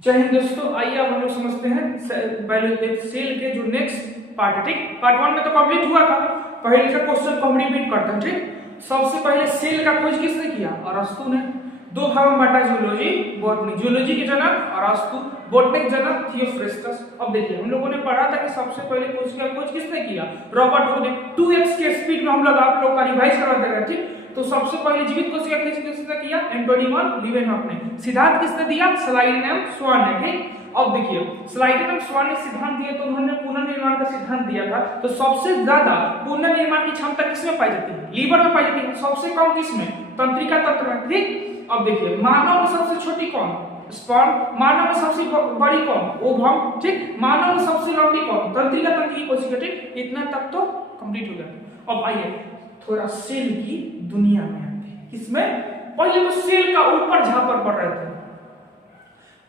जय हिंद दोस्तों, आइए अब हम लोग समझते हैं बायोलॉजी सेल के जो नेक्स्ट पार्ट है। ठीक, पार्ट 1 में तो कंप्लीट हुआ था। पहले का क्वेश्चन को हम रिपीट करते हैं। ठीक, सबसे पहले सेल का खोज किसने किया? अरस्तु ने। दो भाग में बांटा, जूलॉजी बॉटनी। जूलॉजी के जनक अरस्तु, बॉटनी के जनक थियोफ्रेस्टस। अब देखिए, हम लोगों ने पढ़ा था कि सबसे पहले खोज किसने किया? रॉबर्ट हुक ने। 2x के स्पीड में हम लोग आप लोग का रिवाइज करवा दे रहे हैं। ठीक, तो सबसे पहले जीवित कोशिका किसने किया? एंटोनी वन लीवेनहॉफ ने। सिद्धांत किसने दिया? स्लाइडेन स्वान ने। ठीक, अब देखिए, स्लाइडेन स्वान ने सिद्धांत दिया तो उन्होंने पुनर्निर्माण का सिद्धांत दिया था। तो सबसे ज्यादा पुनर्निर्माण की क्षमता किसमें पाई जाती है? लीवर में पाई जाती है। सबसे कम किसमें? तंत्रिका तंत्र में। ठीक, अब देखिए, मानव में सबसे छोटी कौन? स्पर्म। मानव में सबसे बड़ी कौन? ओवम। ठीक, मानव में सबसे लंबी कौन? तंत्रिका तंत्र की कोशिका। ठीक, इतना तक तो कंप्लीट हो गया। अब आइए थोड़ा सेल की दुनिया में आते हैं। किसमें? पहले तो सेल का ऊपर झापर पड़ रहे थे।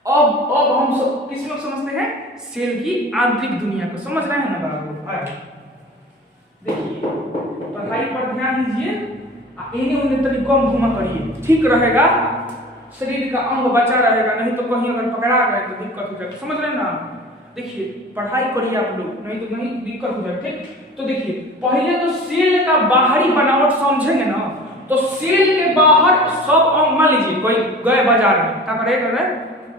अब हम किस में समझते हैं? सेल की आंतरिक दुनिया को समझ रहे हैं ना बराबर? देखिए, पढ़ाई पर ध्यान दीजिए, इन्हें उन्हें तरीके कम घुमा करिए, ठीक रहेगा। शरीर का अंग बचा रहेगा, नहीं तो कहीं अगर पकड़ा गए तो दिक्कत हो जाएगी। समझ रहे हैं ना? देखिए, पढ़ाई करिए आप लोग, नहीं तो नहीं दिक्कत हो जाएगी। ठीक, तो देखिए, पहले तो सेल का बाहरी बनावट समझेंगे ना, तो सेल के बाहर सब अंग, मान लीजिए कोई गए बाजार में, क्या करेगा?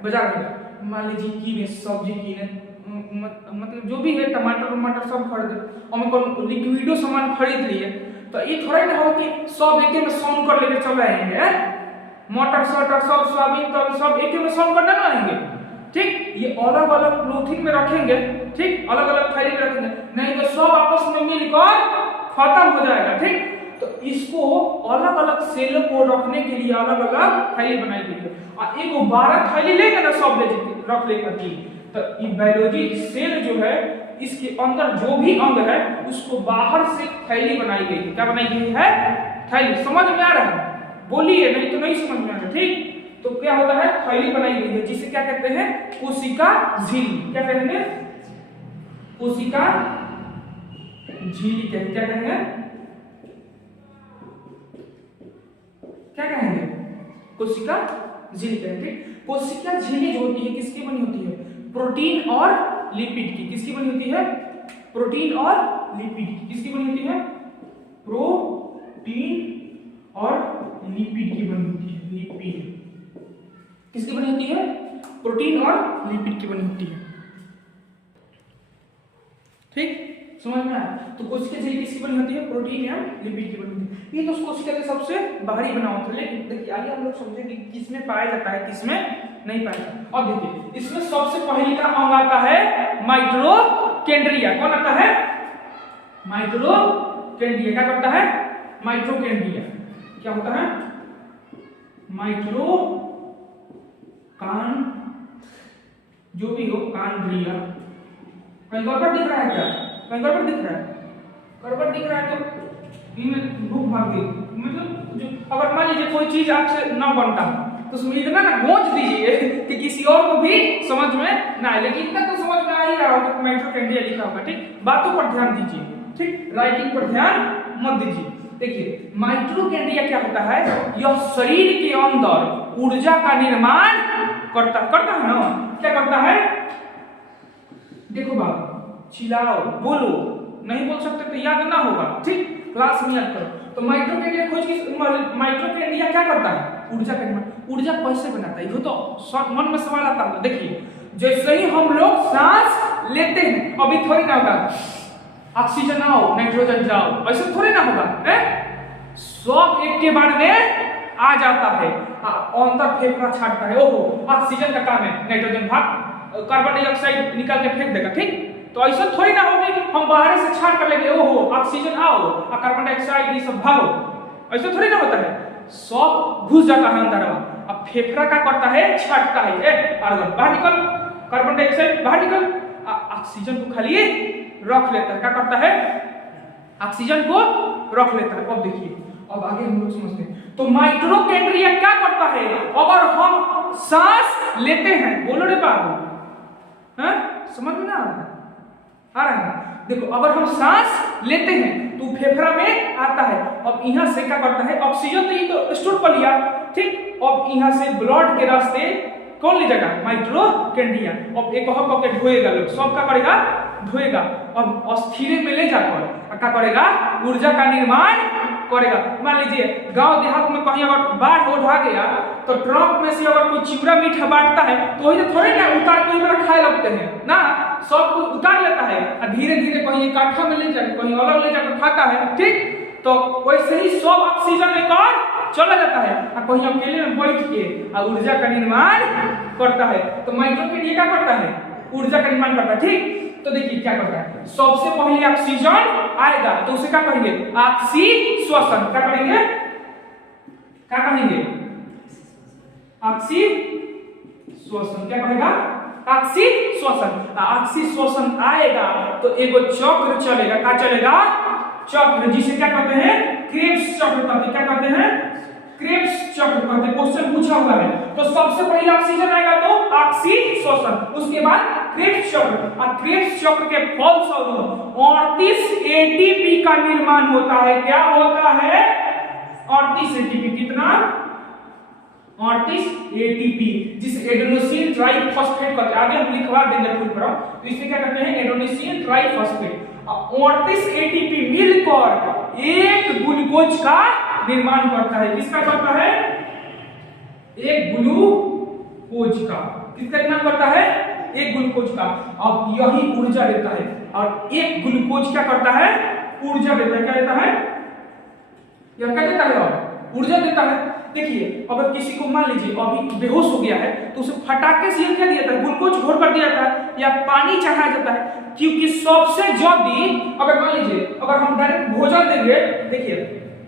बाजार में मान लीजिए कीने सब्जी कीने, मतलब जो भी है, टमाटर सब खरीदे, और लिक्विडो सामान खरीद लिए, तो ये थोड़ा ना हो कि सब एक में सौन कर लेके चले आएंगे। मटर सटर सब सोयाबीन तो सब एक में सौन करना ना आएंगे। ठीक, ये अलग अलग क्लोथिंग में रखेंगे। ठीक, अलग अलग थैली में रखेंगे, नहीं तो सब आपस में मिलकर खत्म हो जाएगा। ठीक, तो इसको अलग अलग सेल को रखने के लिए अलग अलग थैली बनाई गई है। और एक 12 थैली लेंगे ना, सब रख लेकर की, तो ये बायोलॉजी सेल जो है, इसके अंदर जो भी अंग है उसको बाहर से थैली बनाई गई है। क्या बनाई गई है? थैली। समझ में आ रहा है? बोलिए, नहीं तो नहीं समझ में आ रहा। ठीक, तो क्या होता है? थैली बनाई गई है, जिसे क्या कहते हैं? कोशिका झिल्ली। क्या कहेंगे? कोशिका झिल्ली कहेंगे। क्या कहेंगे? क्या कहेंगे? कोशिका झिल्ली कहेंगे। कोशिका झिल्ली जो होती है किसकी बनी होती है? प्रोटीन और लिपिड की। किसकी बनी होती है? प्रोटीन और लिपिड की। किसकी बनी होती है? प्रोटीन और लिपिड की बनी होती है। लिपिड किसकी बनी होती है? प्रोटीन और लिपिड की बनी होती है। ठीक, समझ में आया? तो कोशिका झिल्ली किसकी बनी होती है? प्रोटीन या लिपिड की बनी होती है। ये तो कोशिका के सबसे बाहरी बनावट है। लेकिन देखिए, आगे हम लोग समझेंगे किसमें पाया जाता है, किसमें नहीं पाया जाता। अब देखिए, इसमें सबसे पहले का अंग आता है माइटोकॉन्ड्रिया। कौन आता है? माइटोकॉन्ड्रिया। क्या करता है? माइटोकॉन्ड्रिया। क्या होता है? जो भी हो, कॉन्ड्रिया। कहीं गड़बड़ दिख रहा है क्या? कहीं गड़बड़ दिख रहा है? गड़बड़ दिख रहा है तो इनमें भूख भाग गई। मतलब जो अगर मान लीजिए कोई चीज आपसे ना बनता तो उसमें इतना ना गूंज दीजिए कि किसी और को भी समझ में ना आए। लेकिन इतना तो समझ में आ ही रहा होगा, माइटोकॉन्ड्रिया लिखा होगा। ठीक, बातों पर ध्यान दीजिए। ठीक, राइटिंग पर ध्यान मत दीजिए। देखिए, माइटोकॉन्ड्रिया क्या होता है? यह शरीर के अंदर ऊर्जा का निर्माण करता है ना। क्या करता है? देखो बाबू, चिल्लाओ, बोलो, नहीं बोल सकते तो याद ना होगा। ठीक, क्लास में याद करो। तो माइटोकॉन्ड्रिया खोज की, माइटोकॉन्ड्रिया क्या करता है? ऊर्जा का निर्माण। ऊर्जा कैसे बनाता है? ये तो मन में सवाल आता है। देखिए, जैसे ही हम लोग सांस लेते हैं, अभी थोड़ी ना होगा ऑक्सीजन आओ नाइट्रोजन जाओ, ऐसे थोड़ी ना होगा है? सब एक के बार में आ जाता है, अंदर फेफड़ा छाटता है। ओहो, ऑक्सीजन का काम है, नाइट्रोजन भाग, कार्बन डाइऑक्साइड निकाल के फेंक देगा। ठीक, तो ऐसा थोड़ी ना होगी हम बाहर से छाट कर लेंगे, ओहो ऑक्सीजन आओ और कार्बन डाइऑक्साइड ये सब भागो, ऐसा थोड़ी ना होता है। सब घुस जाता है अंदर। अब फेफड़ा क्या करता है? छाटता है, आर्गन बाहर निकल, कार्बन डाइऑक्साइड बाहर निकल, ऑक्सीजन को खाली रख लेता है। क्या करता है? ऑक्सीजन को रख लेता है। अब देखिए, अब आगे हम लोग समझते हैं। तो माइटोकॉन्ड्रिया क्या करता है? अगर हम सांस लेते हैं, बोलो रे बाबू, हैं? समझ में ना आ रहा है? देखो, अगर हम सांस लेते हैं तो फेफड़ा में आता है। अब यहाँ से क्या करता है? ऑक्सीजन तो ये तो स्टोर कर लिया। ठीक, अब यहाँ से ब्लड के रास्ते कौन ले जाएगा? माइटोकॉन्ड्रिया। अब एक पॉकेट धोएगा, लोग सब क्या करेगा? धोएगा। अब अस्थिर में ले जाकर क्या करेगा? ऊर्जा का निर्माण करेगा। मान लीजिए गांव देहात में कहीं अगर बाढ़ आ गया तो ट्रक में से अगर कोई चिवड़ा मीठा बांटता है तो वही थोड़े ना उतार के खाए लगते हैं ना, सब कुछ उतार लेता है और धीरे धीरे कहीं इकट्ठा में ले जाकर कहीं अलग ले जाकर खाता है, ठीक। तो वैसे ही सब ऑक्सीजन लेकर चला जाता है और कहीं अकेले में बैठ के ऊर्जा का निर्माण करता है। तो माइटोकॉन्ड्रिया क्या करता है? ऊर्जा का निर्माण करता है, ठीक। तो देखिए क्या करता है, सबसे पहले ऑक्सीजन आएगा तो उसे क्या कहेंगे? ऑक्सीश्वसन। क्या करेंगे? क्या कहेंगे? ऑक्सीश्वसन। क्या कहेगा? ऑक्सीश्वसन। ऑक्सीश्वसन आएगा तो एगो चक्र चलेगा। क्या चलेगा? चक्र, जिसे क्या कहते हैं? क्रेब्स चक्र कहते हैं। क्या कहते हैं? क्रेब्स चक्र कहते हैं। क्वेश्चन पूछा हुआ है। तो सबसे पहले ऑक्सीजन आएगा तो ऑक्सीश्वसन, उसके बाद क्रेब्स चक्र, और क्रेब्स चक्र के फलस्वरूप 38 एटीपी का निर्माण होता है। क्या होता है? 38 एटीपी। कितना? 38 एटीपी, जिसे एडेनोसिन ट्राइफॉस्फेट कहते हैं। आगे हम लिखवा देंगे फुल फॉर्म। तो इसे क्या कहते हैं? Adenosine triphosphate. 38 एटीपी मिलकर एक ग्लूकोज का निर्माण करता है। किसका करता है? एक ग्लूकोज का। किसका निर्माण करता है? एक ग्लूकोज का। अब यही ऊर्जा देता है, और एक ग्लूकोज क्या करता है? ऊर्जा देता है। क्या देता है? यह क्या देता है? और ऊर्जा देता है। देखिए अगर किसी को मान लीजिए अभी बेहोश हो गया है तो उसे फटाके से क्या दिया जाता है? ग्लूकोज घोर कर दिया जाता है या पानी चढ़ाया जाता है, क्योंकि सबसे जल्दी अगर मान लीजिए अगर हम डायरेक्ट भोजन देंगे, देखिए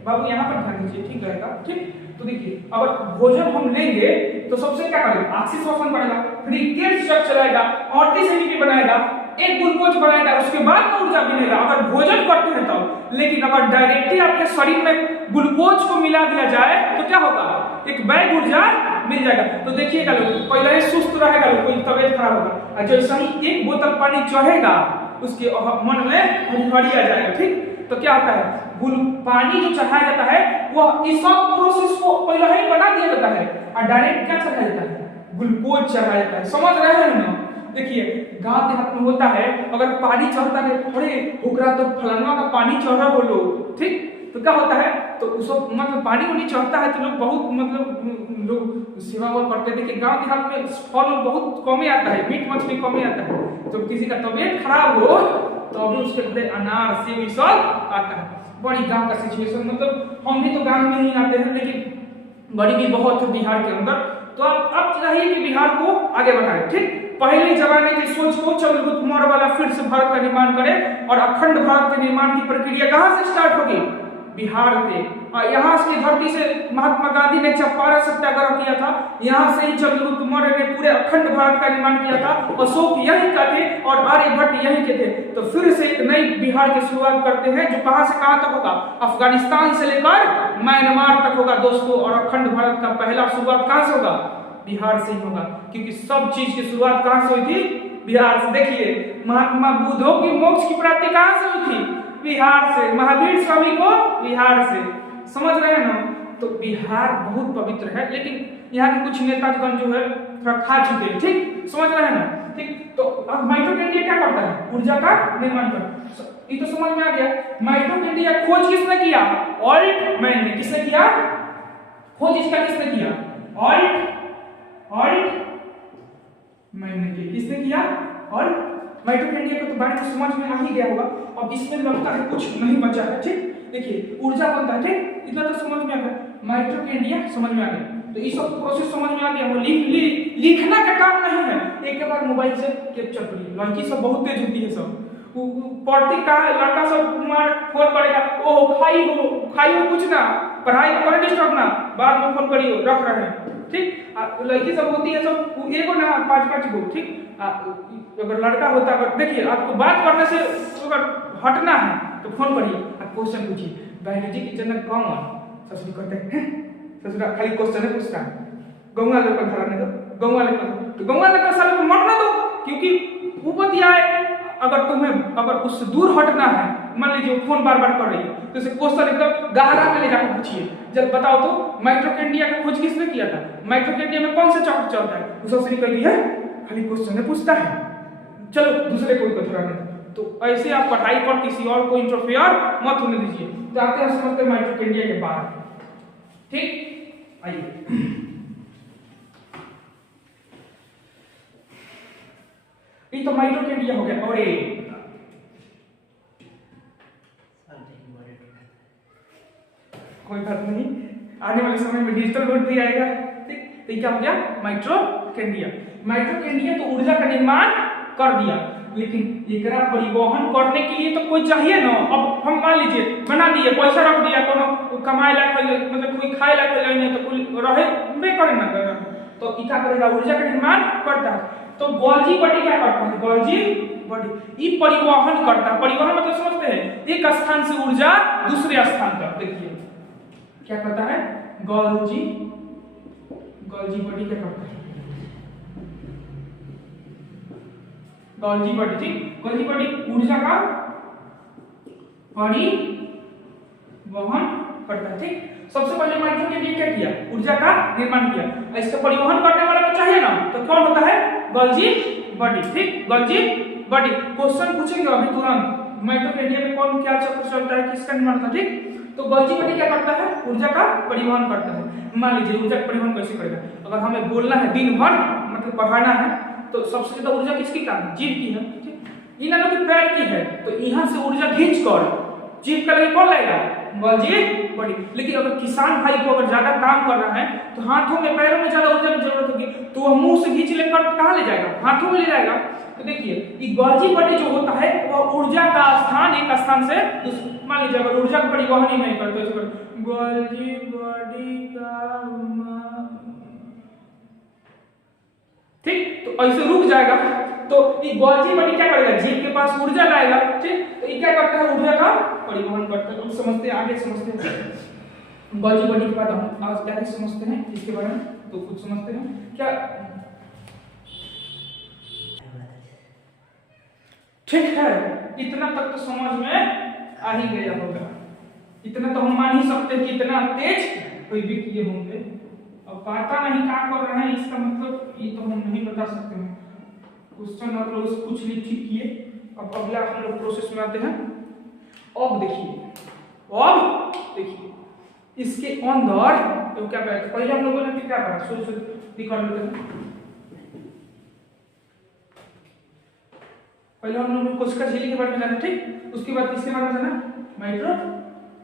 बाबू यहाँ पर ध्यान दीजिए, ठीक रहेगा, ठीक। तो देखिए अगर भोजन हम लेंगे तो सबसे क्या करेगा? ऑक्सीश्वसन करेगा, फिर क्रेब्स चक्र चलाएगा, 38 एटीपी बनाएगा, एक ग्लूकोज बनाएगा, उसके बाद ऊर्जा मिलेगा अगर भोजन करते हैं तब। लेकिन अगर डायरेक्टली आपके शरीर में ग्लूकोज को मिला दिया जाए तो क्या होगा? एक बैग ऊर्जा मिल जाएगा। तो देखिएगा लोग, पहले ही सुस्त रहेगा लोग, कोई तबियत खराब होगा, और जैसे ही एक बोतल पानी चढ़ेगा उसके मन में हरिहरी आ जाएगा, ठीक। तो क्या होता है? पानी जो चढ़ाया जाता है वह इस सब प्रोसेस को पहले ही बना दिया जाता है, और डायरेक्ट क्या चढ़ाया जाता है? ग्लूकोज चढ़ाया जाता है। समझ रहे हैं ना? देखिए गांव देहात में होता है, अगर पानी चढ़ता है, अरे होकरा तो फलाना का पानी चढ़ रहा हो लोग, ठीक। तो क्या होता है? तो उस मतलब पानी उनी चढ़ता है तो लोग बहुत मतलब लोग सेवा करते हैं। देखिए गांव देहात में फल बहुत कम आता है, मीट मछली कम आता है। तो किसी का तबीयत खराब हो तो अभी उसके घरे अनार सेब सब आता है। बड़ी गांव का सिचुएशन, मतलब हम भी तो गांव में ही आते हैं, लेकिन गरीबी बहुत है बिहार के अंदर। तो अब चाहिए कि बिहार को आगे बढ़ाए, ठीक। पहले जमाने की सोच को चंद्रगुप्त मौर्य वाला फिर से भारत का निर्माण करे, और अखंड भारत के निर्माण की प्रक्रिया कहां से स्टार्ट होगी? बिहार से। और यहाँ की धरती से महात्मा गांधी ने चंपारण सत्याग्रह किया था, यहाँ से ही चंद्रगुप्त मौर्य ने पूरे अखंड भारत का निर्माण किया था। अशोक यहीं का थे और आर्यभट्ट यहीं के थे। तो फिर से एक नई बिहार की शुरुआत करते हैं, जो कहां से कहां तक होगा? अफगानिस्तान से लेकर म्यांमार तक होगा दोस्तों। और अखंड भारत का पहला शुरुआत कहां से होगा? बिहार से ही होगा, क्योंकि सब चीज की शुरुआत कहां से हुई थी? बिहार से। देखिए महात्मा बुद्धों की मोक्ष की प्राप्ति कहां से हुई थी? बिहार से। महावीर स्वामी को बिहार से। समझ रहे हैं ना? तो बिहार बहुत पवित्र है, लेकिन यहाँ के कुछ नेतागण जो है थोड़ा खा चुके हैं, ठीक। समझ रहे हैं ना? ठीक। तो अब माइटोकॉन्ड्रिया क्या करता है? ऊर्जा का निर्माण करता है। ये तो समझ में आ गया। माइटोकॉन्ड्रिया खोज किसने किया? ऑल्टमैन ने। किसने किया खोज? इसका किसने किया? ऑल्टमैन ने। किसने किया? और माइटोकॉन्ड्रिया को तो बारे में समझ में आ ही गया होगा। अब इसमें लगता है कुछ नहीं बचा है, ठीक। देखिए ऊर्जा बनता है, ठीक। इतना तो समझ में आ गया। माइटोकॉन्ड्रिया समझ में आ गया, तो ये सब प्रोसेस समझ में आ गया। वो लिखना का काम नहीं है, एक के बाद मोबाइल से कैप्चर करिए। लड़की सब बहुत तेज होती है, सब पढ़ती कहा है, लड़का सब तुम्हारा फोन करेगा, ओ खाई हो कुछ ना, पढ़ाई में करे डिस्टर्ब ना, बाद में फोन करियो, रख रहे हैं, ठीक। लड़की सब होती है सब एगो ना 5-5 गो, ठीक। अगर लड़का होता है, देखिए आपको बात करने से अगर हटना है तो फोन करिए, आप क्वेश्चन पूछिए, बायोलॉजी की जनक कौन? ससुर कहते हैं ससुर खाली क्वेश्चन है पूछता है, गौवा लेकर धरने दो, गौवा लेकर साले को मरने दो, क्योंकि वो बतियाए। अगर उससे दूर हटना है, मान लीजिए फोन बार बार कर रही है, तो इसे क्वेश्चन एकदम गहरा में ले जाकर पूछिए, जब बताओ तो माइटोकॉन्ड्रिया की खोज किसने किया था? माइटोकॉन्ड्रिया में कौन सा चक्र चलता है? वो सबसे निकल गई है, खाली क्वेश्चन में पूछता है। चलो दूसरे कोई को थोड़ा नहीं, तो ऐसे आप पढ़ाई पर किसी और को इंटरफेयर मत होने दीजिए। तो आते हैं समझते हैं माइटोकॉन्ड्रिया के बारे में। ठीक, आइए ये तो माइटोकॉन्ड्रिया हो गया। और कोई बात नहीं, आने वाले समय में डिजिटल बोर्ड भी आएगा। ठीक, तो क्या हो गया माइटोकॉन्ड्रिया। माइटोकॉन्ड्रिया तो ऊर्जा का निर्माण कर दिया, लेकिन एकरा परिवहन करने के लिए तो कोई चाहिए ना। अब हम मान लीजिए बना दिए, पैसा रख दिया, कोनो कमाए ला मतलब कोई खाए ला नहीं तो कोई रहे बे करे ना करे, तो क्या करेगा, ऊर्जा का निर्माण करता है। तो गोल्जी बॉडी क्या करता है, गोल्जी बॉडी ये परिवहन करता है। परिवहन मतलब समझते हैं, एक स्थान से ऊर्जा दूसरे स्थान पर। देखिए क्या करता है गोल्जी बॉडी, क्या करता है गोल्जी बॉडी। ठीक, गोल्जी बॉडी ऊर्जा का परिवहन करता है। ठीक, सबसे पहले माइटोकॉन्ड्रिया क्या किया, ऊर्जा का निर्माण किया। इसका परिवहन करने वाला तो चाहिए ना, तो कौन होता है गोल्जी बॉडी। ठीक, गोल्जी बॉडी क्वेश्चन पूछेंगे अभी तुरंत, माइटोकॉन्ड्रिया में कौन क्या चक्र चलता है, किसका निर्माण होता है। ठीक, तो गोल्जी बॉडी क्या करता है, ऊर्जा का परिवहन करता है। मान लीजिए ऊर्जा का परिवहन कैसे करेगा, अगर हमें बोलना है दिन भर मतलब पढ़ाना है, तो सबसे ज्यादा ऊर्जा किसकी का, जीव की है। ठीक, इन लोगों की पैर की है, तो यहाँ से ऊर्जा खींच कर जीव का लगे कौन लाएगा, गोल्जी बॉडी। लेकिन अगर किसान भाई को अगर ज्यादा काम करना है तो हाथों में पैरों में ज्यादा ऊर्जा की जरूरत होगी, तो वह मुंह से खींच लेकर कहाँ ले जाएगा, हाथों में ले जाएगा। तो देखिए ये गोल्जी बॉडी जो होता है वह ऊर्जा का स्थान एक स्थान से, मान लीजिए अगर ऊर्जा का परिवहन ही नहीं करते तो गोल्जी बॉडी का, ठीक, तो ऐसे रुक जाएगा। तो ये गोल्जी बॉडी क्या करेगा, जीव के पास ऊर्जा लाएगा। ठीक, तो ये क्या करता है, ऊर्जा का परिवहन करता है। तो समझते हैं, आगे समझते हैं। ठीक, गोल्जी बॉडी के बाद हम आज क्या समझते हैं इसके बारे में, तो कुछ समझते हैं क्या। ठीक है, इतना तक तो समझ में आ ही गया होगा, इतना तो हम मान ही सकते हैं कि इतना तेज कोई भी किए होंगे। अब पता नहीं क्या कर रहे हैं, इसका मतलब ये तो हम नहीं बता सकते हैं। क्वेश्चन आप लोग कुछ नहीं ठीक किए। अब अगला हम लोग प्रोसेस में आते हैं। अब देखिए इसके अंदर तो क्या करें, पहले हम लोगों ने क्या करा, सोच निकाल लेते हैं। पहले हम लोग कोशिका झिल्ली के बारे में जाना, ठीक, उसके बाद किसके बारे में जाना, माइक्रो,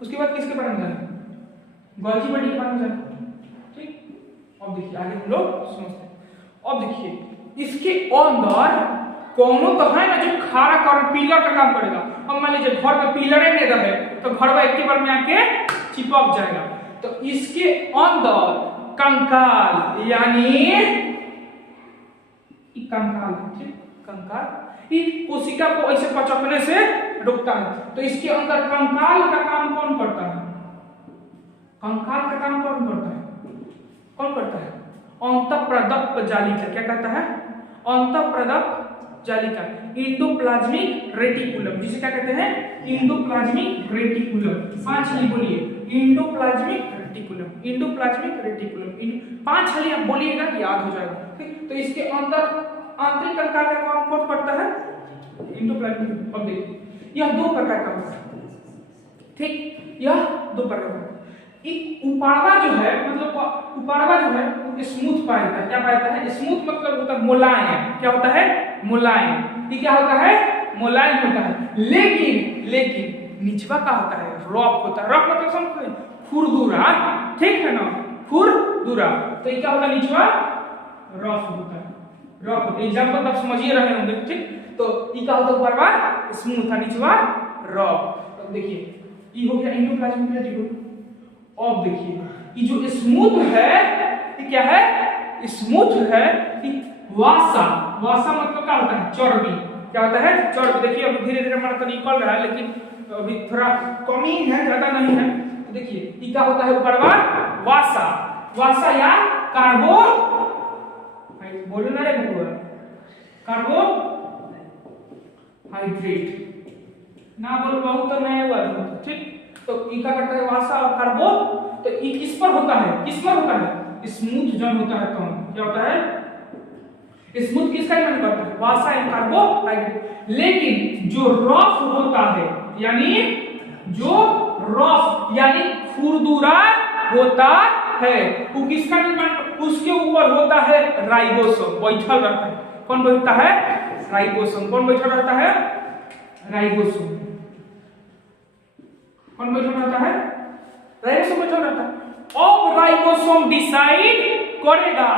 उसके बाद किसके बारे में जाना, गोल्जी बॉडी के बारे में जाना। ठीक, अब देखिए आगे हम लोग समझते हैं। अब देखिए इसके अंदर कौनो तो है ना जो खारा कर पिलर का काम करेगा। अब मान लीजिए घर में पिलर नहीं रहे तो घर में एक बार में आके चिपक जाएगा। तो इसके अंदर कंकाल यानी कंकाल, ठीक, कंकाल इस कोशिका को ऐसे पचकने से रोकता है। तो इसके अंदर कंकाल का काम कौन करता है, कंकाल का काम कौन करता है, कौन करता है, अंतःप्रदप जालिका। क्या कहता है, अंतःप्रदप जालिका, इंडोप्लाज्मिक रेटिकुलम, जिसे क्या कहते हैं, इंडोप्लाज्मिक रेटिकुलम। 5 हाली बोलिए, इंडोप्लाज्मिक रेटिकुलम, इंडोप्लाज्मिक रेटिकुलम। 5 हाली आप बोलिएगा याद हो जाएगा। ठीक, तो इसके अंदर आंतरिक कंकाल का काम कौन करता है, इंडोप्लाज्मिक। अब देखिए यह 2 प्रकार का होता है। ठीक, यह 2 प्रकार का। उपाड़वा जो है, मतलब उपाड़वा जो है स्मूथ पाता है। क्या पाता है, स्मूथ मतलब होता है मुलायम। क्या होता है, मुलायम। ये क्या होता है, मुलायम होता है। लेकिन निचवा का होता है, रफ होता है। रफ मतलब समझते हैं, खुरदुरा, ठीक है ना, खुरदुरा। तो ये क्या होता है, निचवा रफ होता है, रफ। एग्जाम्पल आप समझिए रहे होंगे। ठीक, तो ये क्या होता है, ऊपरवा स्मूथ था, निचवा रफ। तो देखिए ये हो गया इंडोप्लाज्मिक रेटिकुलम। अब देखिए ये जो स्मूथ है ये क्या है, स्मूथ है, वासा। वासा मतलब क्या होता है, चर्बी। क्या होता है, चर्बी। देखिए अब धीरे धीरे हमारा तो निकल रहा है, लेकिन अभी थोड़ा कमी है, ज्यादा नहीं है। तो देखिए ये क्या होता है, ऊपरवा वासा, वासा या कार्बो, बोलो ना रे बबुआ, कार्बोहाइड्रेट ना बोल बहुत तो नहीं हुआ। ठीक, तो ये क्या करता है, वासा और कार्बो। तो ये किस पर होता है, किस पर होता है, स्मूथ जन होता है। कौन, क्या होता है, स्मूथ किसका निर्माण करता है? वसा एंड कार्बोहाइड्रेट। लेकिन जो रफ होता है, यानी जो रफ यानी खुरदुरा होता है, वो किसका निर्माण? उसके ऊपर होता है राइबोसोम, बैठल रहता है। कौन बैठता है? राइबोसोम। कौन बैठल रहता है? राइबोसोम। कौन बैठल रहता है? राइबोसोम बैठल रहता है। अब राइबोसोम डिसाइड करेगा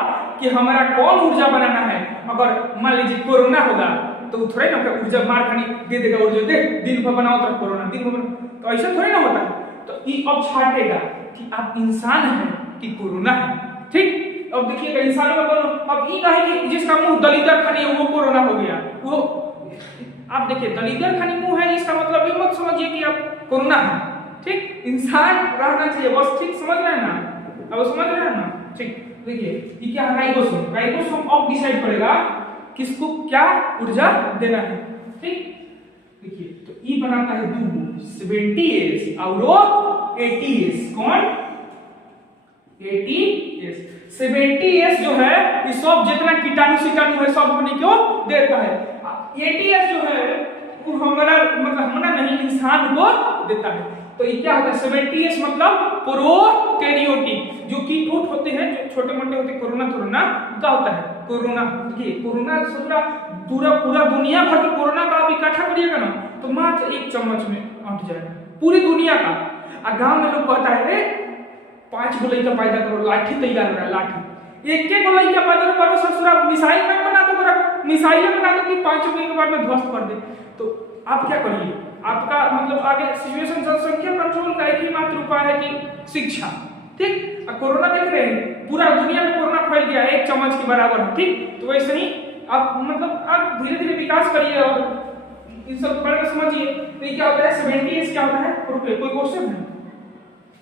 कि हमारा कौन ऊर्जा बनाना है। अगर मान लीजिए कोरोना होगा तो थोड़े ना ऊर्जा मार खानी दे देगा, ऊर्जा दे दिन भर बनाओ तो कोरोना दिन भर, तो ऐसा थोड़ी ना होता है। तो ये अब छाटेगा कि आप इंसान हैं कि कोरोना है। ठीक, अब देखिएगा इंसानों में बोलो, अब ये कहे कि जिसका मुंह दलिदर खानी है वो कोरोना हो गया। वो आप देखिए दलिदर खानी मुंह है, इसका मतलब ये मत समझिए कि आप कोरोना है। ठीक, इंसान रहना चाहिए बस। ठीक, समझ रहे हैं ना? अब समझ रहे हैं ना? ठीक, देखिए ये क्या है? राइबोसोम। राइबोसोम अब डिसाइड करेगा किसको क्या ऊर्जा देना है। ठीक, देखिए तो ई बनाता है 70S और 80S। कौन? 80S। 70S जो है ये सब जितना कीटाणु है सब अपने को देता है। 80S जो है वो हमारा मतलब हमारा नहीं इंसान को देता है। तो ये क्या होता है? 70S मतलब प्रोकैरियोटिक, जो कीटोट होते हैं, जो छोटे मोटे होते हैं, कोरोना क्या होता है? कोरोना। देखिए कोरोना पूरा दुनिया भर के कोरोना का आप इकट्ठा करिएगा ना तो मात्र 1 चम्मच में अंट जाएगा पूरी दुनिया का। और गांव में लोग कहता है 5 गो लड़का पैदा करो, लाठी तैयार हो रहा है, लाठी। एक गो लड़का पैदा करो, ससुरा मिसाइल में बना दो, मिसाइल बना दो कि 5 गो के बाद में ध्वस्त कर दे। तो आप क्या करिए? आपका मतलब आगे सिचुएशन जनसंख्या कंट्रोल का एक ही मात्र उपाय है कि शिक्षा। ठीक, कोरोना देख रहे हैं पूरा दुनिया में कोरोना फैल गया 1 चम्मच के बराबर है। ठीक, तो वैसे ही आप मतलब आप धीरे धीरे विकास करिए और इन सब बारे में समझिए। तो क्या होता है? 70S क्या होता है? कोई क्वेश्चन है?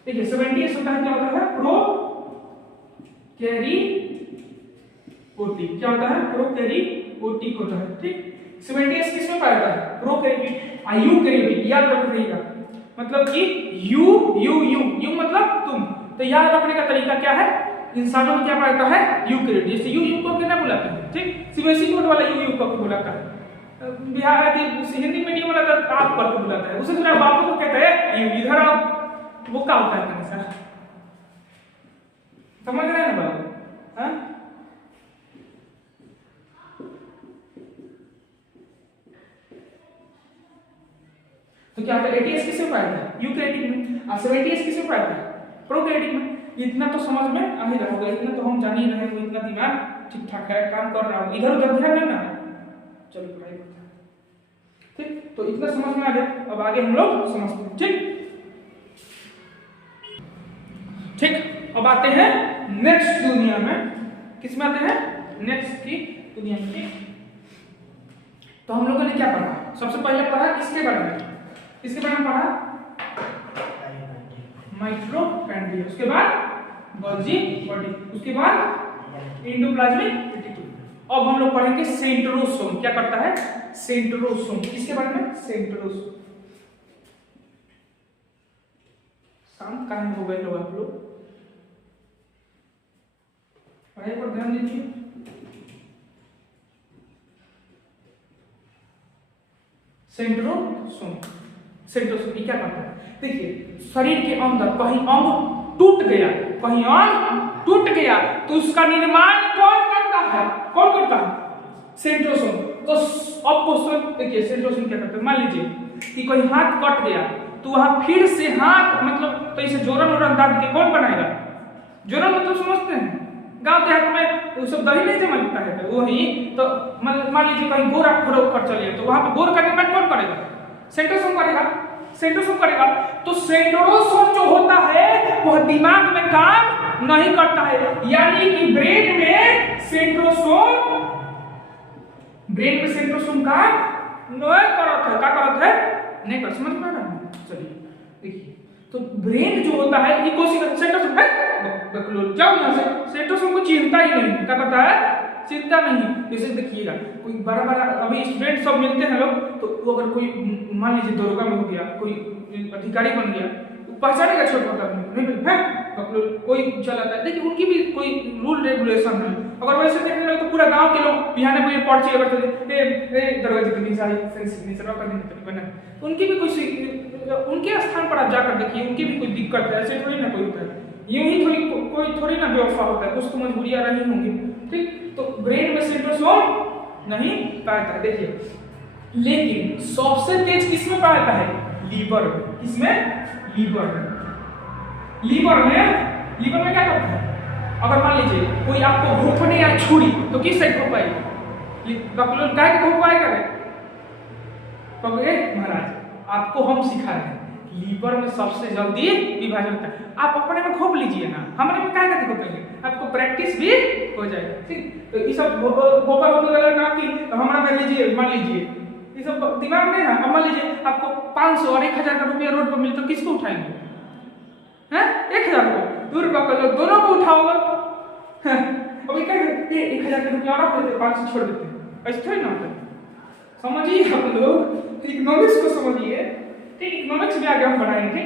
देखिए 70S होता है, क्या होता है? प्रोकैरियोटिक। क्या होता है? प्रोकैरियोटिक होता है। ठीक, 70S किसमें पाया जाता है? प्रोकैरियोटिक। यूकैरियोटिक याद रखिएगा, मतलब कि यू मतलब तुम। तो याद रखने का तरीका क्या है? इंसानों में क्या पाया जाता है? यूकैरियोटिक। जैसे यू को क्या बुलाते हैं? ठीक, सीबीएसई बोर्ड वाला यू को बुलाता है, बिहार की हिंदी मीडियम वाला तो आप करके बुलाता है, उसे थोड़ा बापू को कहते हैं यू, इधर आओ। वो क्या होता है सर? समझ रहे हैं ना बात? हाँ, तो क्या होता है? 80S किसमें पाया जाता है? यूकैरियोटिक में। और 70S किसमें पाया जाता है? प्रोकैरियोटिक में। इतना तो समझ में आ ही रहा होगा, इतना तो हम जान ही रहे हैं, इतना दिमाग ठीक ठाक है, काम कर रहा हूँ, इधर उधर ध्यान देना। चलो पढ़ाई करते हैं। ठीक, तो इतना समझ में आ गया। अब आगे हम लोग समझते हैं। ठीक ठीक, अब आते हैं नेक्स्ट दुनिया में। किस में आते हैं? नेक्स्ट की दुनिया में। तो हम लोगों ने क्या पढ़ा? सबसे पहले पढ़ा किसके बारे में? किसके बारे में पढ़ा? माइटोकॉन्ड्रिया। उसके बाद गोल्गी बॉडी। उसके बाद एंडोप्लाज्मिक रेटिकुलम। अब हम लोग पढ़ेंगे सेंट्रोसोम। क्या करता है? सेंट्रोसोम। किसके बारे में? सेंट्रोसोम। शांत कहां हो गए लोग? आप लोग पढ़ाई पर ध्यान दीजिए। सेंट्रोसोम। सेंट्रोसोम क्या करता है? देखिए शरीर के अंदर कहीं अंग टूट गया, कहीं अंग टूट गया तो उसका निर्माण कौन करता है? कौन करता है? सेंट्रोसोम। तो अब क्वेश्चन देखिए सेंट्रोसोम क्या करता है? मान लीजिए कि कोई हाथ कट गया तो वहां फिर से हाथ मतलब तो इसे जोड़न ओड़न दाद के कौन बनाएगा? जोड़न मतलब समझते हैं? गांव देहात में वो सब दही नहीं जमता है, तो वही तो मान लीजिए कहीं गोर आप फोड़ो कर चलिए तो वहां पे गोर का निर्माण कौन करेगा? सेंट्रोसोम करेगा। सेंट्रोसोम करेगा। तो सेंट्रोसोम जो होता है वह दिमाग में काम नहीं करता है, यानी कि ब्रेन में सेंट्रोसोम काम नहीं करता है। क्या करता है? नहीं कर। समझ में आ रहा है? चलिए देखिए, तो ब्रेन जो होता है ये कोशिका सेंट्रोसोम है, जाओ यहाँ से। सेंट्रोसोम को चिंता ही नहीं, क्या करता है? चिंता नहीं। जैसे देखिएगा कोई बड़ा बड़ा अभी स्टूडेंट सब मिलते हैं लोग, तो वो अगर कोई मान लीजिए दरोगा में हो गया, कोई अधिकारी बन गया, तो पहचानेगा छोटा होता नहीं है कोई चलाता है। देखिए उनकी भी कोई रूल रेगुलेशन है। अगर वैसे देखने लगे तो पूरा गांव के लोग बिहाने में पर्ची अगर दरवाजे के नीचे आई सिग्नेचर कर देंगे बना, उनकी भी कोई उनके स्थान पर आप जाकर देखिए उनकी भी कोई दिक्कत है। ऐसे थोड़ी ना कोई होता है, यूं ही कोई थोड़ी ना बेवफा होता है, कुछ तो मजबूरियां रही होंगी। ठीक, तो ब्रेन में सेंट्रोसोम नहीं पाता है। देखिए लेकिन सबसे तेज किसमें पाता है? लीवर में। किसमें? लीवर में। लीवर में क्या करता है? अगर मान लीजिए कोई आपको घोंपने या छुरी तो किस साइड घोंपाएगी? क्या घोंपाएगा? महाराज आपको हम सिखा रहे हैं लीवर में सबसे जल्दी विभाजन होता है। आप अपने में घोंप लीजिए ना, हमारे में क्या करते घोंपेंगे, आपको प्रैक्टिस भी हो जाएगा। ठीक, तो ये सब घोपा ना कि हमारा मान लीजिए ये सब दिमाग में है। अब मान लीजिए आपको 500 और 1000 का रुपया रोड पर मिले तो किसको उठाएंगे? हैं? 1000 को दूर पकड़ लो, दोनों को उठाओगे। अभी क्या करते 1000 का रुपया रख देते, 500 छोड़ देते, ऐसा थोड़ी ना होता है। समझिए आप लोग इकोनॉमिक्स को समझिए। ठीक, इकोनॉमिक्स में आगे हम बढ़ाएंगे।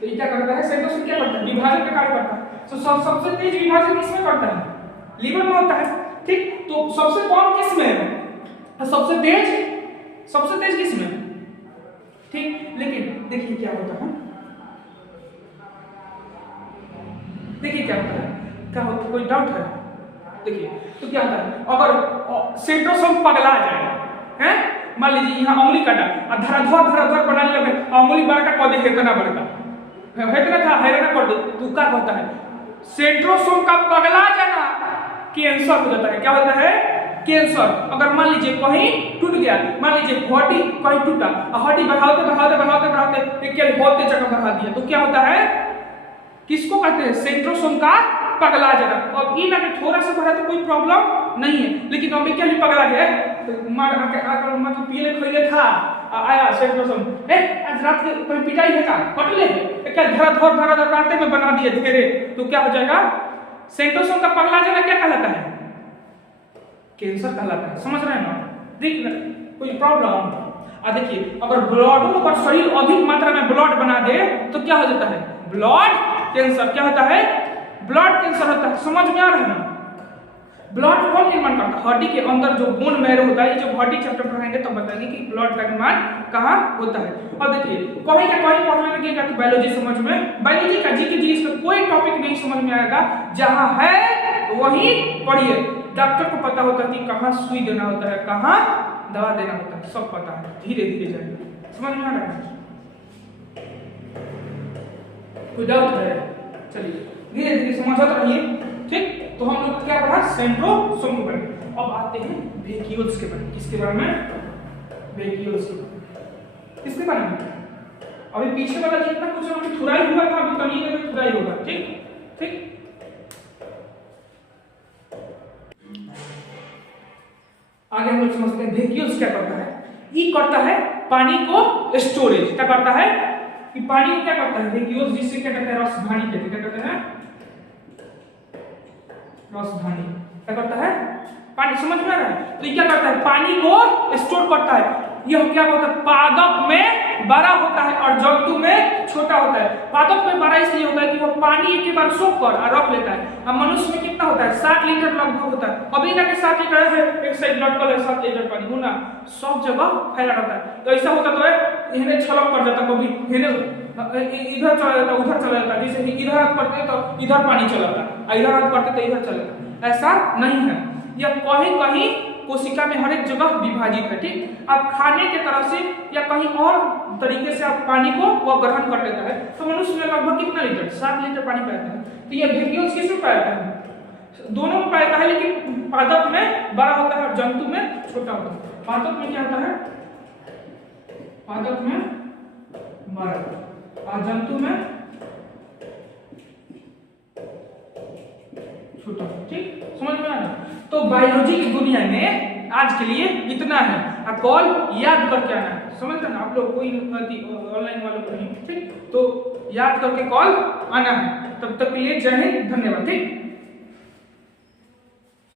तो ये क्या करता है? सेंट्रोसोम क्या करता है? विभाजन का कार्य करता है। तो सबसे तेज विभाजन किसमें करता है? लीवर में होता है। ठीक, तो सबसे कम किसमें है? सबसे तेज किसमें? ठीक, लेकिन देखिए क्या होता है, क्या होता है? कोई डाउट है? देखिए तो क्या होता है अगर सेंट्रोसोम पगला जाए, हैं? मान लीजिए यहाँ उंगली काटा और धराधर बनाने लगे, उंगली बड़ा कर दे, इतना बड़का हैराना कर दे, तो क्या होता है? सेंट्रोसोम का पगला जाना कैंसर हो जाता है। क्या होता है? कैंसर। अगर मान लीजिए कहीं टूट गया, मान लीजिए हड्डी कहीं टूटा, हड्डी बढ़ाते एक बहुत जगह बढ़ा दिया, तो क्या होता है? किसको कहते हैं? सेंट्रोसोम का पगला जाना। अब ये ना थोड़ा सा बढ़ा तो कोई प्रॉब्लम नहीं है, लेकिन अभी क्या नहीं पगला गया मतलब पीले खोले था आया सेंट्रोसोम आज रात के कोई पिटाई है का कटले क्या धरा राते में बना दिए घेरे, तो क्या हो जाएगा? सेंट्रोसोम का पगला जाना क्या कहलाता है? कैंसर कहलाता है। समझ रहे हैं ना? देख कोई प्रॉब्लम? देखिए अगर ब्लड पर शरीर अधिक मात्रा में ब्लड बना दे तो क्या हो जाता है? Blood cancer. क्या होता है? ब्लड कैंसर होता है। समझ में आ रहा है ना? ब्लड कौन निर्माण करता है? हड्डी के अंदर जो बोन मैरो होता है, जो हड्डी चैप्टर पढ़ाएंगे तो बताएंगे कि ब्लड का निर्माण कहाँ होता है। और देखिए कहीं का कहीं पढ़ने लगेगा तो बायोलॉजी समझ में, बायोलॉजी का जीके का कोई टॉपिक नहीं समझ में आएगा, जहाँ है वहीं पढ़िए। डॉक्टर को पता होता है कि कहाँ सुई देना होता है, कहाँ दवा देना होता है, सब पता है। धीरे धीरे जाएगा। समझ में आ रहा है? कोई डाउट है? चलिए धीरे धीरे समझते रहिए। ठीक, तो हम लोग क्या पढ़ा? सेंट्रोसोम के बारे में। अब आते हैं वेक्यूल्स के बारे में। किसके बारे में? वेक्यूल्स के बारे में। किसके बारे में? अभी पीछे वाला जितना कुछ अभी थुराई हुआ था, अभी कमी में थुराई होगा। ठीक, आगे हम लोग समझते हैं वेक्यूल्स क्या करता है। ये करता है पानी को स्टोरेज। क्या करता है? कि पानी को क्या करता है? वेक्यूल्स जिससे क्या कहते हैं? रसधानी कहते हैं। क्या कहते हैं? रसधानी। क्या करता है? पानी। समझ में आ रहा है? तो ये क्या करता है? पानी को स्टोर करता है। यह क्या होता है? पादप में बड़ा होता है और जंतु में छोटा होता है। पादप में बड़ा इसलिए होता है कि वह पानी एक बार सोख कर रख लेता है। अब मनुष्य में कितना होता है? 7 लीटर लगभग होता है। अभी ना के 7 लीटर है, एक साइड लटकल है 7 लीटर पानी होना, सब जगह फैला रहता है। तो ऐसा होता तो है इन्हें छलक कर जाता, कभी इधर चला जाता, उधर चला जाता। जैसे इधर हाथ करते तो इधर पानी चलाता, इधर हाथ करते तो इधर चलेगा। ऐसा नहीं है। यह कहीं कहीं कोशिका में हर एक जगह विभाजित है। ठीक, आप खाने के तरह से या कहीं और तरीके से आप पानी को वह ग्रहण कर लेता है। तो मनुष्य में लगभग कितना लीटर? 7 लीटर पानी पाता है। तो यह वेक्यूल्स किसमें पाता है? दोनों में पाता है, लेकिन पादप में बड़ा होता है और जंतु में छोटा होता है। पादप में क्या होता है? पादप में बड़ा और जंतु में छोटा। ठीक, समझ में आ रहा? तो बायोलॉजी की दुनिया में आज के लिए इतना है। कॉल याद करके आना है। समझ रहे ना आप लोग? कोई ऑनलाइन वालों को नहीं। ठीक, तो याद करके कॉल आना है। तब तक के लिए जय हिंद, धन्यवाद। ठीक।